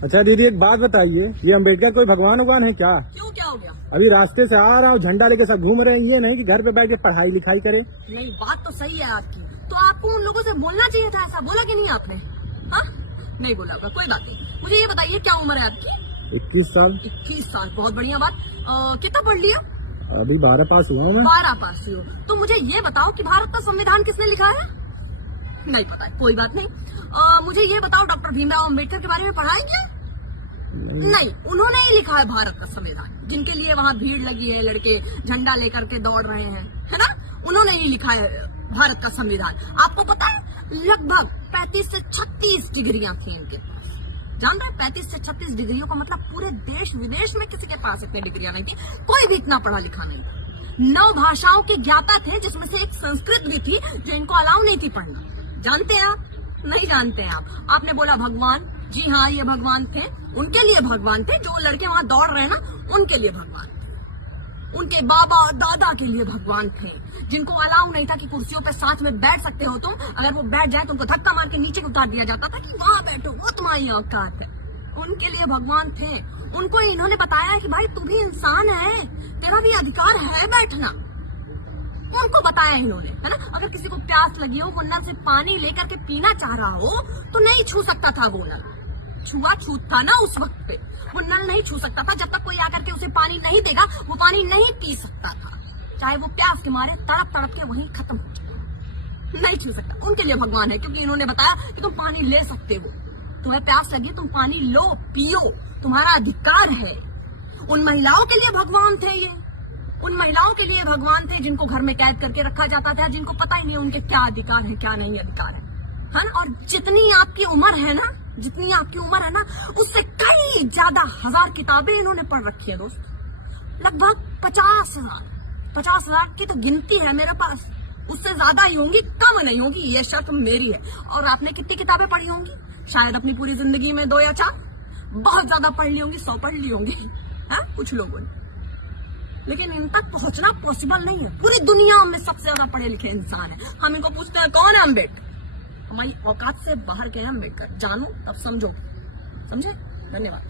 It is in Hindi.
अच्छा दीदी एक बात बताइए, ये अम्बेडकर कोई भगवान भगवान है क्या? क्यों, क्या हो गया? अभी रास्ते से आ रहा हूँ, झंडा लेके सब घूम रहे हैं, ये नहीं कि घर पे बैठ के पढ़ाई लिखाई करे। नहीं, बात तो सही है आपकी। तो आपको उन लोगों से बोलना चाहिए था, ऐसा बोला कि नहीं आपने? हाँ, नहीं बोला होगा, कोई बात नहीं। मुझे ये बताइए क्या उम्र है आपकी? 21 साल। 21 साल, बहुत बढ़िया बात। कितना पढ़ लिया? अभी 12 पास हुआ हूँ मैं। 12 पास हुई हो? तो मुझे ये बताओ कि भारत का संविधान किसने लिखा है? नहीं पता है, कोई बात नहीं। मुझे ये बताओ, डॉक्टर भीमराव अम्बेडकर के बारे में पढ़ा है क्या? नहीं, उन्होंने ही लिखा है भारत का संविधान, जिनके लिए वहाँ भीड़ लगी है, लड़के झंडा लेकर के दौड़ रहे हैं, है ना? उन्होंने ही लिखा है भारत का संविधान। आपको पता है, लगभग 35 से 36 डिग्रियां थी इनके पास। जान रहे, 35 से 36 डिग्रियों का मतलब पूरे देश विदेश में किसी के पास इतनी डिग्रियां नहीं थी, कोई भी इतना पढ़ा लिखा नहीं था। 9 भाषाओं के ज्ञाता थे, जिसमें से एक संस्कृत भी थी जो इनको अलाउ नहीं थी पढ़ना। जानते हैं आप? नहीं जानते हैं आप? आपने बोला भगवान, जी हाँ, ये भगवान थे, उनके लिए भगवान थे। जो लड़के वहां दौड़ रहे हैं ना, उनके लिए भगवान थे। उनके बाबा दादा के लिए भगवान थे, जिनको अलाउ नहीं था कि कुर्सियों पे साथ में बैठ सकते हो तुम। अगर वो बैठ जाए तो उनको धक्का मार के नीचे उतार दिया जाता था कि वहां बैठो, वो तुम्हारी औकात है। उनके लिए भगवान थे। उनको इन्होंने बताया कि भाई तू भी इंसान है, तेरा भी अधिकार है बैठना। उनको बताया इन्होंने, है ना? अगर किसी को प्यास लगी हो, वो नल से पानी लेकर के पीना चाह रहा हो, तो नहीं छू सकता था वो नल। छूत था ना उस वक्त पे, वो नल नहीं छू सकता था। जब तक कोई आकर के उसे पानी नहीं देगा, वो पानी नहीं पी सकता था, चाहे वो प्यास के मारे तड़प तड़प के वहीं खत्म हो जाए। नहीं छू सकता। उनके लिए भगवान है, क्योंकि इन्होंने बताया कि तुम पानी ले सकते हो, तुम्हें प्यास लगी, तुम पानी लो, पियो, तुम्हारा अधिकार है। उन महिलाओं के लिए भगवान थे ये। उन महिलाओं के लिए भगवान थे जिनको घर में कैद करके रखा जाता था, जिनको पता ही नहीं उनके क्या अधिकार है, क्या नहीं अधिकार है ना? और जितनी आपकी उम्र है ना, जितनी आपकी उम्र है ना, उससे कई ज्यादा हजार किताबें इन्होंने पढ़ रखी है दोस्त। लगभग 50,000 की तो गिनती है मेरे पास। उससे ज्यादा ही होंगी, कम नहीं होगी, ये शर्त मेरी है। और आपने कितनी किताबें पढ़ी होंगी? शायद अपनी पूरी जिंदगी में 2 या 4। बहुत ज्यादा पढ़ ली होंगी, 100 पढ़ ली होंगी, है कुछ लोगों ने। लेकिन इन तक पहुंचना पॉसिबल नहीं है। पूरी दुनिया में सबसे ज्यादा पढ़े लिखे इंसान है। हम इनको पूछते हैं कौन है अम्बेडकर? हमारी औकात से बाहर के हैं अम्बेडकर। जानो तब समझो। समझे? धन्यवाद।